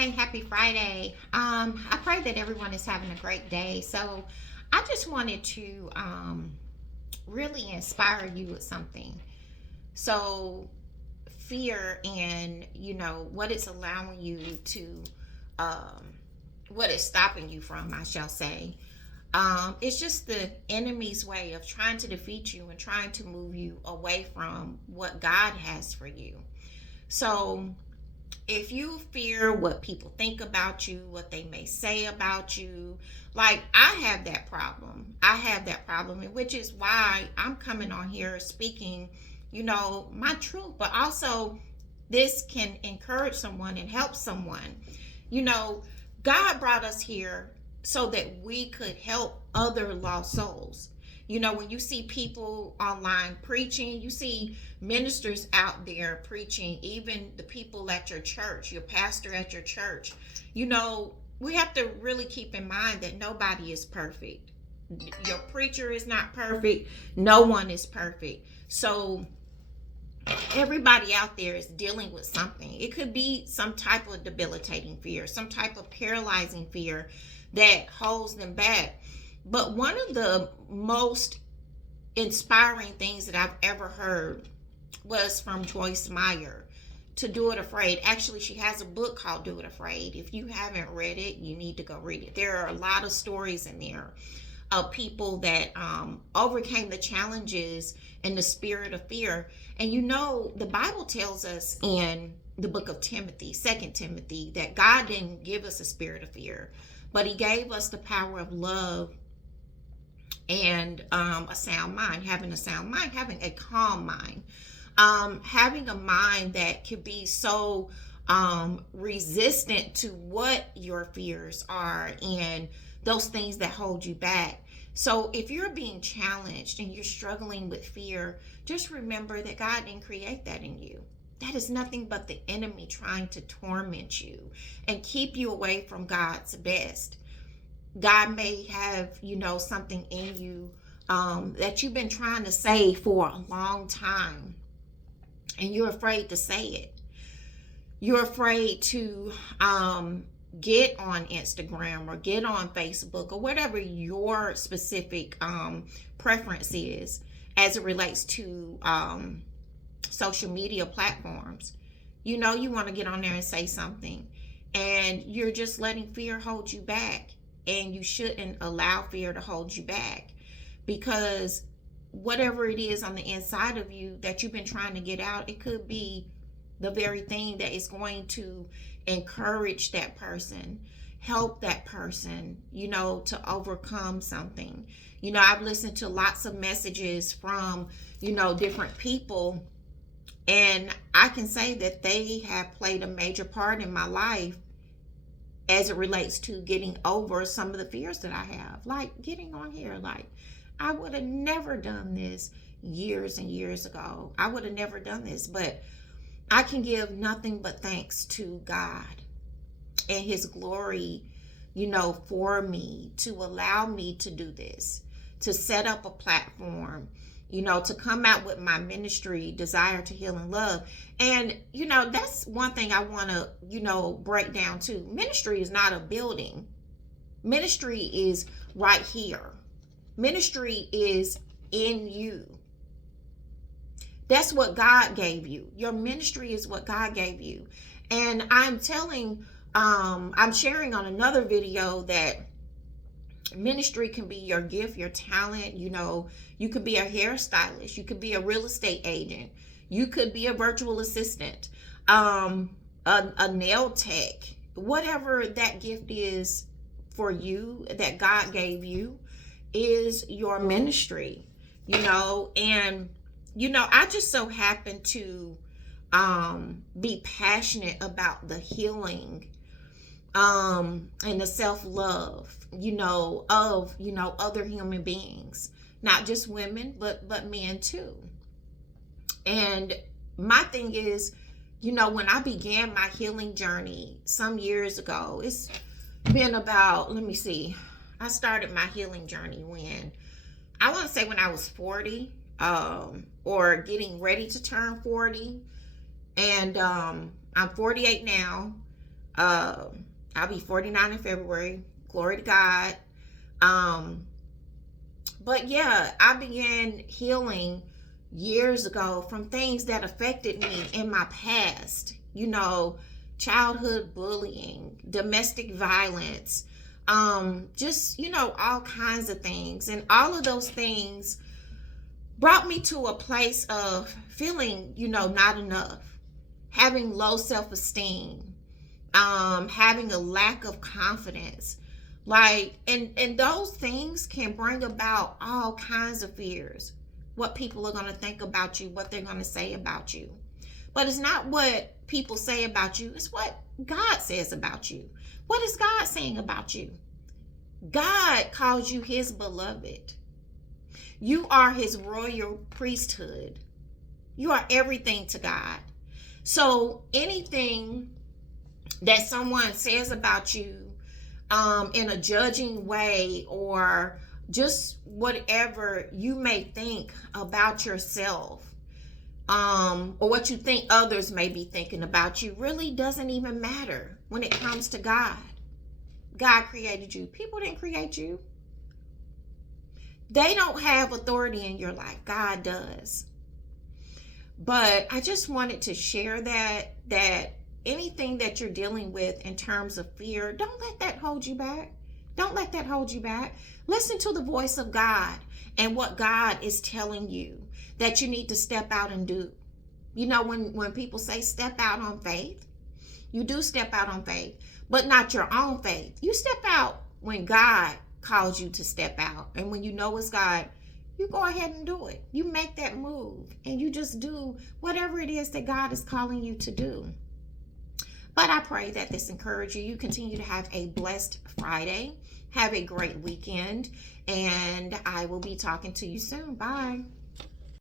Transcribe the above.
Hi, happy Friday. I pray that everyone is having a great day. So, I just wanted to really inspire you with something. So, fear and what it's allowing you to, um, what it's stopping you from, I shall say. It's just the enemy's way of trying to defeat you and trying to move you away from what God has for you. So, if you fear what people think about you, what they may say about you, like I have that problem, and which is why I'm coming on here speaking, my truth, but also this can encourage someone and help someone. You know, God brought us here so that we could help other lost souls. When you see people online preaching, you see ministers out there preaching, even the people at your church, your pastor at your church. We have to really keep in mind that nobody is perfect. Your preacher is not perfect. No one is perfect. So everybody out there is dealing with something. It could be some type of debilitating fear, some type of paralyzing fear that holds them back. But one of the most inspiring things that I've ever heard was from Joyce Meyer, To Do It Afraid. Actually, she has a book called Do It Afraid. If you haven't read it, you need to go read it. There are a lot of stories in there of people that overcame the challenges in the spirit of fear. And the Bible tells us in the book of Timothy, Second Timothy, that God didn't give us a spirit of fear, but He gave us the power of love and a sound mind, having a calm mind, having a mind that could be so resistant to what your fears are and those things that hold you back. So if you're being challenged and you're struggling with fear, just remember that God didn't create that in you. That is nothing but the enemy trying to torment you and keep you away from God's best. God may have, something in you that you've been trying to say for a long time, and you're afraid to say it. You're afraid to get on Instagram or get on Facebook or whatever your specific preference is as it relates to social media platforms. You want to get on there and say something, and you're just letting fear hold you back. And you shouldn't allow fear to hold you back, because whatever it is on the inside of you that you've been trying to get out, it could be the very thing that is going to encourage that person, help that person, to overcome something. I've listened to lots of messages from, different people, and I can say that they have played a major part in my life as it relates to getting over some of the fears that I have, like getting on here. Like, I would have never done this years and years ago. I would have never done this, but I can give nothing but thanks to God and His glory, for me to allow me to do this, to set up a platform, to come out with my ministry, Desire to Heal and Love. And, that's one thing I want to, break down too. Ministry is not a building. Ministry is right here. Ministry is in you. That's what God gave you. Your ministry is what God gave you. And I'm sharing on another video that ministry can be your gift, your talent. You could be a hairstylist, you could be a real estate agent, you could be a virtual assistant, a nail tech, whatever that gift is for you that God gave you is your ministry. And I just so happen to be passionate about the healing and the self-love, of, other human beings, not just women, but men too. And my thing is, when I began my healing journey some years ago, it's been about, let me see, I started my healing journey when I was 40, or getting ready to turn 40. And I'm 48 now. I'll be 49 in February. Glory to God. Um, but yeah, I began healing years ago from things that affected me in my past. Childhood bullying, domestic violence, just, all kinds of things. And all of those things brought me to a place of feeling, not enough, having low self-esteem, having a lack of confidence. And those things can bring about all kinds of fears. What people are going to think about you, what they're going to say about you. But it's not what people say about you, it's what God says about you. What is God saying about you? God calls you his beloved. You are his royal priesthood. You are everything to God. So anything that someone says about you in a judging way, or just whatever you may think about yourself, or what you think others may be thinking about you, really doesn't even matter when it comes to God. God created you. People didn't create you. They don't have authority in your life. God does. But I just wanted to share that anything that you're dealing with in terms of fear, don't let that hold you back. Don't let that hold you back. Listen to the voice of God and what God is telling you that you need to step out and do. When people say step out on faith, you do step out on faith, but not your own faith. You step out when God calls you to step out. And when you know it's God, you go ahead and do it. You make that move and you just do whatever it is that God is calling you to do. But I pray that this encourages you. You continue to have a blessed Friday. Have a great weekend. And I will be talking to you soon. Bye.